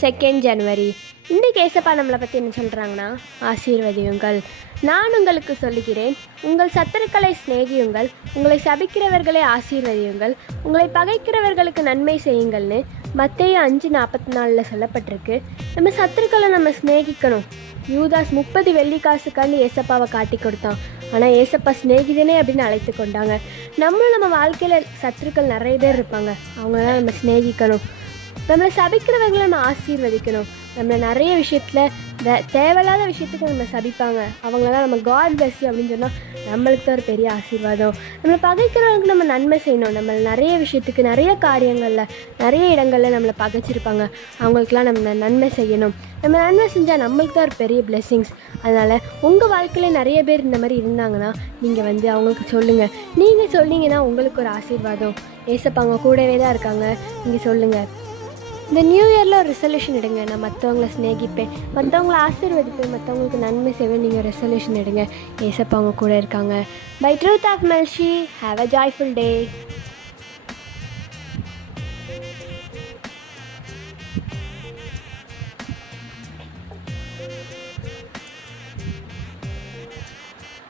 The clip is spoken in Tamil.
2nd ஜனவரி. இன்றைக்கி ஏசப்பா நம்மளை பற்றி என்ன சொல்கிறாங்கன்னா, ஆசீர்வதியுங்கள். நான் உங்களுக்கு சொல்லுகிறேன், உங்கள் சத்துருக்களை சிநேகியுங்கள், உங்களை சபிக்கிறவர்களை ஆசீர்வதியுங்கள், உங்களை பகைக்கிறவர்களுக்கு நன்மை செய்யுங்கள்னு மத்தேயு 5:44 சொல்லப்பட்டிருக்கு. நம்ம சத்துருக்களை நம்ம சிநேகிக்கணும். யூதாஸ் 30 வெள்ளிக்காசுக்காண்டி ஏசப்பாவை காட்டி கொடுத்தான். ஆனால் ஏசப்பா சிநேகிதனே அப்படின்னு அழைத்து கொண்டாங்க. நம்ம வாழ்க்கையில் சத்துருக்கள் நிறைய பேர் இருப்பாங்க. அவங்களெல்லாம் நம்ம சிநேகிக்கணும். நம்மளை சபிக்கிறவங்களை நம்ம ஆசீர்வதிக்கணும். நம்மளை நிறைய விஷயத்தில் தேவையில்லாத விஷயத்துக்கு நம்ம சபிப்பாங்க. அவங்களெல்லாம் நம்ம காட் பிளஸ் யூ அப்படின்னு சொன்னால் நம்மளுக்கு தான் ஒரு பெரிய ஆசீர்வாதம். நம்மளை பகைக்கிறவங்களுக்கு நம்ம நன்மை செய்யணும். நம்ம நிறைய விஷயத்துக்கு நிறைய காரியங்களில் நிறைய இடங்களில் நம்மளை பகைச்சிருப்பாங்க. அவங்களுக்கெல்லாம் நம்ம நன்மை செய்யணும். நம்ம நன்மை செஞ்சால் நம்மளுக்கு தான் ஒரு பெரிய பிளெஸ்ஸிங்ஸ். அதனால் உங்கள் வாழ்க்கையில் நிறைய பேர் இந்த மாதிரி இருந்தாங்கன்னா நீங்கள் அவங்களுக்கு சொல்லுங்கள். நீங்கள் சொன்னீங்கன்னா உங்களுக்கு ஒரு ஆசீர்வாதம். ஏசப்பா அவங்க கூடவே தான் இருக்காங்க. நீங்கள் சொல்லுங்கள். இந்த நியூ இயரில் ஒரு ரெசல்யூஷன் எடுங்க. நான் மற்றவங்களை சிநேகிப்பேன், மற்றவங்களை ஆசீர்வதிப்பேன், மற்றவங்களுக்கு நன்மை செய்வேன். நீங்கள் ரெசல்யூஷன் எடுங்க. ஏசப்பா அவங்க கூட இருக்காங்க. By truth of mercy. Have a joyful day.